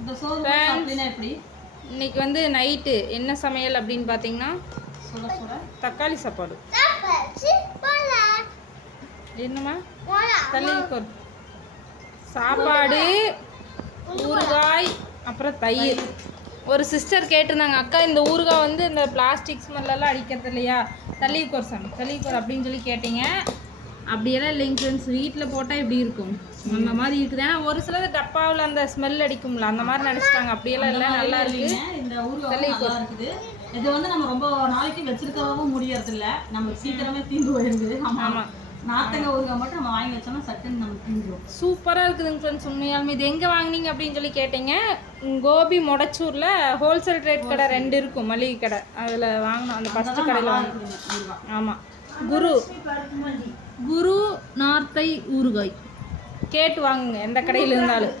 இந்த சோறு சாப்பிட்டீங்கன்னா எப்படி? இன்னைக்கு வந்து நைட்டு என்ன சமையல் அப்படின்னு பார்த்தீங்கன்னா தக்காளி சாப்பாடு. என்னம்மா தள்ளிக்கோ சாப்பாடு, ஊறுகாய், அப்புறம் தயிர். ஒரு சிஸ்டர் கேட்டிருந்தாங்க, அக்கா இந்த ஊறுகாய் வந்து இந்த பிளாஸ்டிக் ஸ்மெல்லாம் அடிக்கிறது இல்லையா, தள்ளிக்கோர் சாமி தள்ளிக்கோர் அப்படின்னு சொல்லி கேட்டீங்க. அப்படியெல்லாம் இல்லைங்க ஃப்ரெண்ட்ஸ், வீட்டில் போட்டால் எப்படி இருக்கும் அந்த மாதிரி இருக்குது. ஏன்னா ஒரு சிலது டப்பாவில் அந்த ஸ்மெல் அடிக்கும்ல, அந்த மாதிரி நினச்சிட்டாங்க. அப்படியெல்லாம் இல்லை, நல்லா இருக்குது. இந்த ஊறுகாய் நல்லா இருக்குது. இது வந்து நம்ம ரொம்ப நாளைக்கு வச்சிருக்கவும் முடியறது இல்லை, நம்ம சீக்கிரமே தீந்து போயிருது. ஆமாம், நார்த்தங்காய் ஊறுகாய் மட்டும் நம்ம வாங்கி வச்சோம்னா சட்டுன்னு நம்ம தீந்துடும். சூப்பராக இருக்குதுங்க ஃப்ரெண்ட்ஸ். உண்மையாலுமே இது எங்கே வாங்கினீங்க அப்படின்னு சொல்லி கேட்டீங்க. கோபி மொடச்சூரில் ஹோல்சேல் ரேட் கடை 2 இருக்கும், மளிகை கடை. அதில் வாங்கினோம், அந்த ஃபஸ்ட்டு கடையில் வாங்கினோம். ஆமாம், குரு நார்த்தை ஊறுகாய் கேட்டு வாங்குங்க எந்த கடையில் இருந்தாலும்.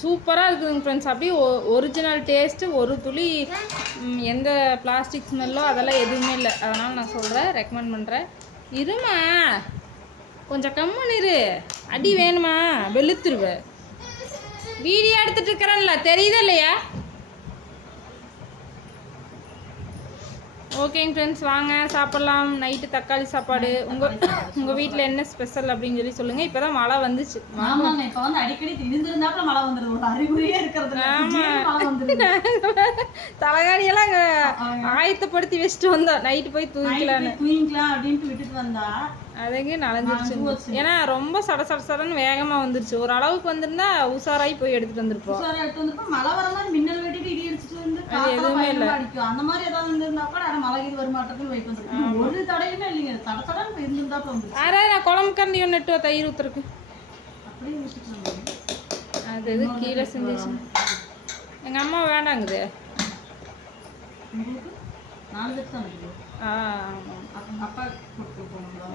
சூப்பராக இருக்குதுங்க ஃப்ரெண்ட்ஸ். அப்படியே ஒரிஜினல் டேஸ்ட்டு, ஒரு துளி எந்த பிளாஸ்டிக் ஸ்மெல்லோ அதெல்லாம் எதுவுமே இல்லை. அதனால் நான் சொல்கிறேன், ரெக்கமெண்ட் பண்ணுறேன். இருமா கொஞ்சம் கம்முன்னு இரு, அடி வேணுமா வெளுத்துருவேன். வீடியோ எடுத்துகிட்டு இருக்கிறேன்ல, தெரியுதா இல்லையா? ஓகேங்க ஃப்ரெண்ட்ஸ், வாங்க சாப்பிட்லாம். நைட்டு தக்காளி சாப்பாடு. உங்கள் வீட்டில் என்ன ஸ்பெஷல் அப்படின்னு சொல்லி சொல்லுங்கள். இப்போ தான் மழை வந்துச்சு. ஆமாங்க, இப்போ வந்து அடிக்கடி இருந்திருந்தாப்புல மழை வந்துடுது, ஒரு அறிகுறியே இருக்கிறது. ஆமாம், தலைகாணியெல்லாம் ஆயத்தப்படுத்தி வச்சுட்டு வந்தோம், நைட்டு போய் தூங்கிக்கலாம் அப்படின்ட்டு விட்டுட்டு வந்தா அதுங்க நனைஞ்சிருச்சு. ஏன்னா ரொம்ப சடன்னு வேகமாக வந்துருச்சு. ஒரு அளவுக்கு வந்திருந்தா உஷாராகி போய் எடுத்துட்டு வந்திருப்போம். மழை வர மாதிரி மின்னல் வெட்டிட்டு இடி அடிச்சுட்டு வந்து எதுவுமே இல்லை. அந்த மாதிரி ஏதாவது இருந்திருந்தா கூட மழை இது வருமாட்டத்துக்கு வெயிட் வந்துருக்கு. ஒரு தடையுமே இல்லைங்க, சடன்னு இருந்திருந்தா நான் குழம்பு கரண்டி ஒன்று நெட்டு தயிர் ஊற்றுருக்கு. அப்படியே அது இது கீழே சிந்திச்சு. எங்கள் அம்மா வேண்டாங்குது.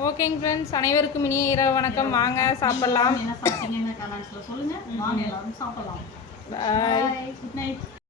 ஓகேங்க ஃப்ரெண்ட்ஸ், அனைவருக்கும் இனிய இரவு வணக்கம். வாங்க சாப்பிடலாம். என்ன சாப்பிட்டீங்கன்னு கமெண்ட்ஸ்ல சொல்லுங்க. வாங்க எல்லாரும் சாப்பிடலாம். பாய், குட் நைட்.